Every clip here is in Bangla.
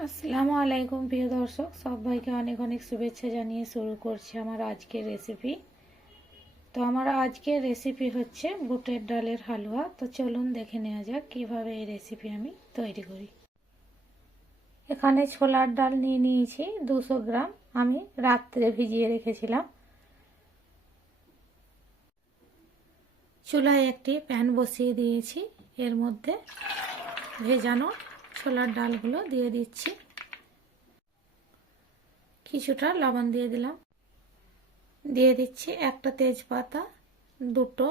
আসসালামু আলাইকুম প্রিয় দর্শক, সবাইকে অনেক অনেক শুভেচ্ছা জানিয়ে শুরু করছি আমার আজকের রেসিপি তো আমার আজকের রেসিপি হচ্ছে বুটের ডালের হালুয়া। তো চলুন দেখে নেওয়া যাক কীভাবে এই রেসিপি আমি তৈরি করি। এখানে ছোলার ডাল নিয়ে নিয়েছি দুশো গ্রাম। আমি রাত্রে ভিজিয়ে রেখেছিলাম। চুলায় একটি প্যান বসিয়ে দিয়েছি। এর মধ্যে ভেজানো ছোলার ডালগুলো দিয়ে দিচ্ছি। কিছুটা লবণ দিয়ে দিলাম। দিয়ে দিচ্ছি একটা তেজপাতা, দুটো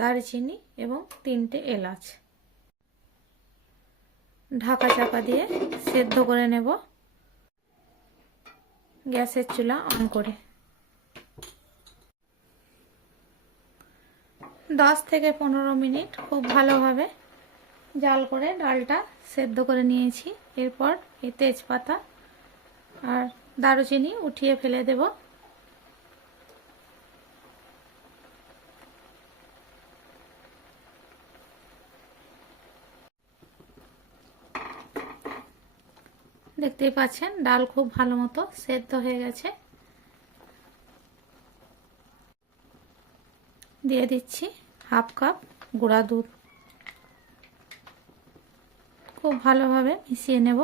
দারচিনি এবং তিনটে এলাচ। ঢাকা চাপা দিয়ে সেদ্ধ করে নেব। গ্যাসের চুলা অন করে। দশ থেকে পনেরো মিনিট খুব ভালোভাবে জাল করে ডালটা সেদ্ধ করে নিয়েছি। এরপর এই তেজপাতা আর দারুচিনি উঠিয়ে ফেলে দেব। দেখতেই পাচ্ছেন, ডাল খুব ভালো মতো সেদ্ধ হয়ে গেছে। দিয়ে দিচ্ছি হাফ কাপ গুঁড়া দুধ। খুব ভালোভাবে মিশিয়ে নেব।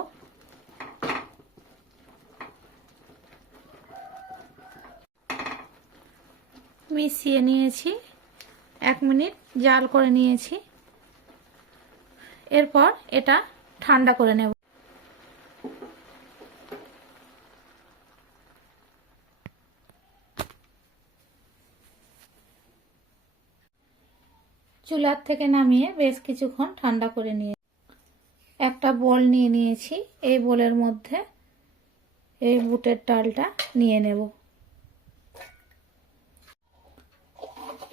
মিশিয়ে নিয়েছি, এক মিনিট জাল করে নিয়েছি। এরপর এটা ঠান্ডা করে নেব। চুলার থেকে নামিয়ে বেশ কিছুক্ষণ ঠান্ডা করে নিয়ে বল নিয়ে নিয়েছি, এই বোলের মধ্যে এই বুটের ডালটা নিয়ে নেব।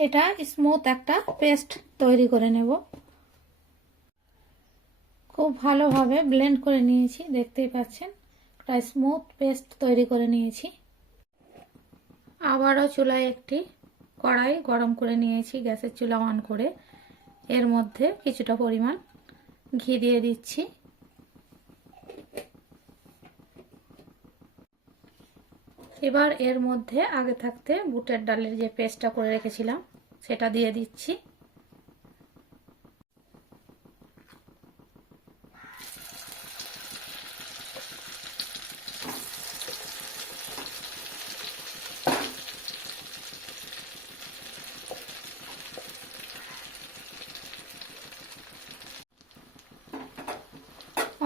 এটা স্মুথ একটা পেস্ট তৈরি করে নেব। খুব ভালোভাবে ব্লেন্ড করে নিয়েছি, দেখতেই পাচ্ছেন, একটা স্মুথ পেস্ট তৈরি করে নিয়েছি। আবারও চুলায় একটি কড়াই গরম করে নিয়েছি, গ্যাসের চুলা অন করে। এর মধ্যে কিছুটা পরিমাণ ঘি দিয়ে দিচ্ছি। এবার এর মধ্যে আগে থাকতে বুটের ডালের যে পেস্টটা করে রেখেছিলাম, সেটা দিয়ে দিচ্ছি।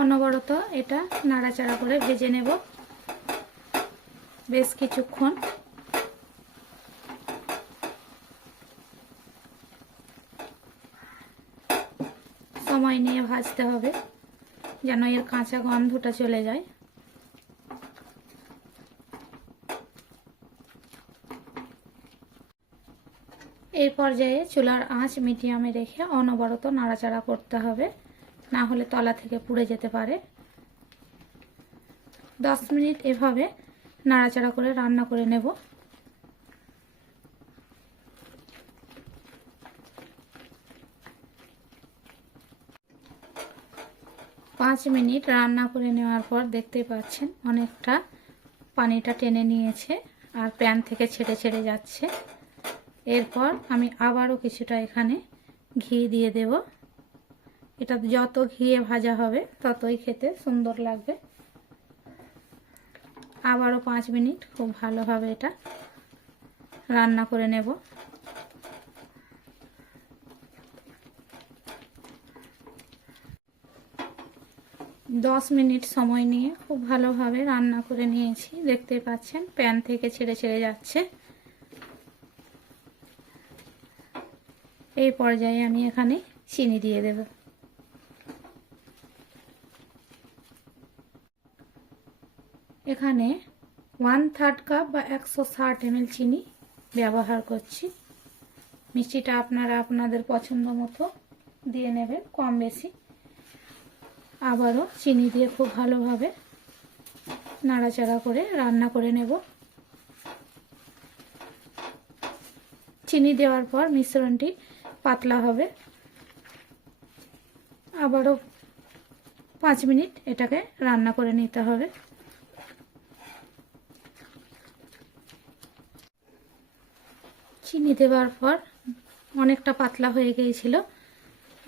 অনবরত এটা নাড়াচাড়া করে ভেজে নেব। বেশ কিছুক্ষণ। সময় নিয়ে ভাজতে হবে, যেন এর কাঁচা গন্ধটা চলে যায়। এই পর্যায়ে চুলার আঁচ মিডিয়ামে রেখে অনবরত নাড়াচাড়া করতে হবে, না হলে তলা থেকে পুড়ে যেতে পারে। দশ মিনিট এভাবে নাড়াচাড়া করে রান্না করে নেব। পাঁচ মিনিট রান্না করে নেওয়ার পর দেখতে পাচ্ছেন অনেকটা পানিটা টেনে নিয়েছে আর প্যান থেকে ছেড়ে ছেড়ে যাচ্ছে। এরপর আমি আবারও কিছুটা এখানে ঘি দিয়ে দেব। এটা যত ঘিয়ে ভাজা হবে ততই খেতে সুন্দর লাগবে। আবারও পাঁচ মিনিট, খুব ভালোভাবে এটা রান্না করে নেব। দশ মিনিট সময় নিয়ে খুব ভালোভাবে রান্না করে নিয়েছি, দেখতে পাচ্ছেন প্যান থেকে ছেড়ে ছেড়ে যাচ্ছে। এই পর্যায়ে আমি এখানে চিনি দিয়ে দেব। এখানে ওয়ান থার্ড কাপ বা একশো ষাট এমএল চিনি ব্যবহার করছি। মিষ্টিটা আপনারা আপনাদের পছন্দ মতো দিয়ে নেবেন, কম বেশি। আবারও চিনি দিয়ে খুব ভালোভাবে নাড়াচাড়া করে রান্না করে নেব। চিনি দেওয়ার পর মিশ্রণটি পাতলা হবে। আবারও পাঁচ মিনিট এটাকে রান্না করে নিতে হবে। চিনি দেওয়ার পর অনেকটা পাতলা হয়ে গিয়েছিল।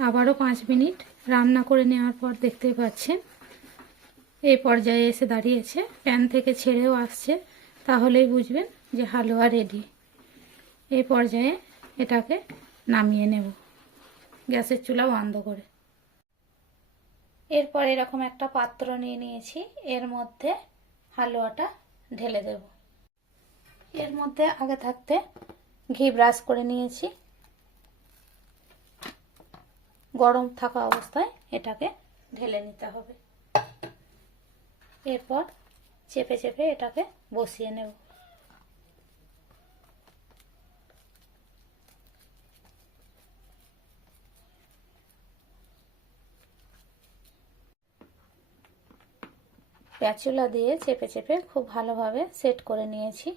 আবারও পাঁচ মিনিট রান্না করে নেওয়ার পর দেখতেই পাচ্ছেন, এই পর্যায়ে এসে দাঁড়িয়েছে। প্যান থেকে ছেড়েও আসছে, তাহলেই বুঝবেন যে হালুয়া রেডি এই পর্যায়ে এটাকে নামিয়ে নেব, গ্যাসের চুলা বন্ধ করে। এরপর এরকম একটা পাত্র নিয়ে নিয়েছি, এর মধ্যে হালুয়াটা ঢেলে দেব। এর মধ্যে আগে থাকতে ঘি ব্রাশ করে নিয়েছি। গরম থাকা অবস্থায় এটাকে ঢেলে নিতে হবে। এরপর চেপে চেপে এটাকে বসিয়ে নেব। প্যাচুলা দিয়ে চেপে চেপে খুব ভালোভাবে সেট করে নিয়েছি।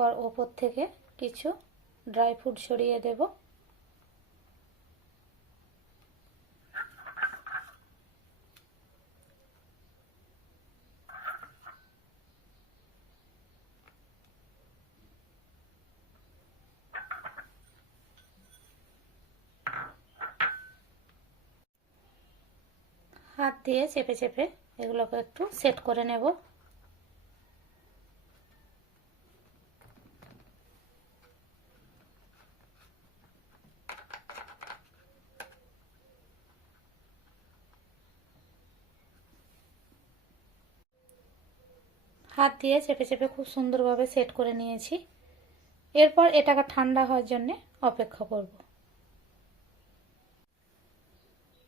এরপর ওপর থেকে কিছু ড্রাই ফ্রুট ছড়িয়ে দেব। হাত দিয়ে চেপে চেপে এগুলোকে একটু সেট করে নেব। হাত দিয়ে চেপে চেপে খুব সুন্দরভাবে সেট করে নিয়েছি। এরপর এটাকে ঠান্ডা হওয়ার জন্যে অপেক্ষা করব।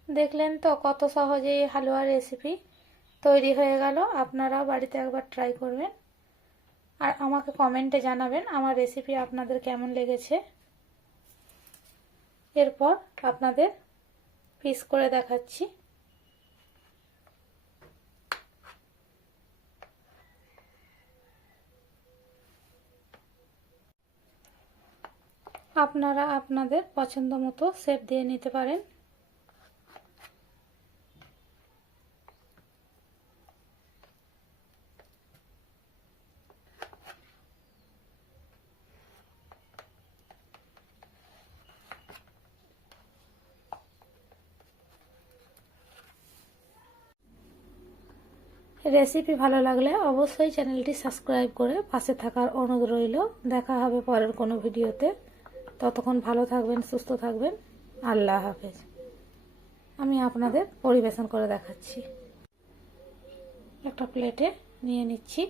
দেখলেন তো কত সহজেই হালুয়া রেসিপি তৈরি হয়ে গেল। আপনারাও বাড়িতে একবার ট্রাই করবেন। আর আমাকে কমেন্টে জানাবেন আমার রেসিপি আপনাদের কেমন লেগেছে। এরপর আপনাদের পিস করে দেখাচ্ছি। আপনারা আপনাদের পছন্দ মতো শেপ দিয়ে নিতে পারেন। রেসিপি ভালো লাগলে অবশ্যই চ্যানেলটি সাবস্ক্রাইব করে পাশে থাকার অনুরোধ রইল। দেখা হবে পরের কোনো ভিডিওতে। ততক্ষণ ভালো থাকবেন, সুস্থ থাকবেন। আল্লাহ হাফেজ। আমি আপনাদের পরিবেশন করে দেখাচ্ছি। একটা প্লেটে নিয়ে নিচ্ছি।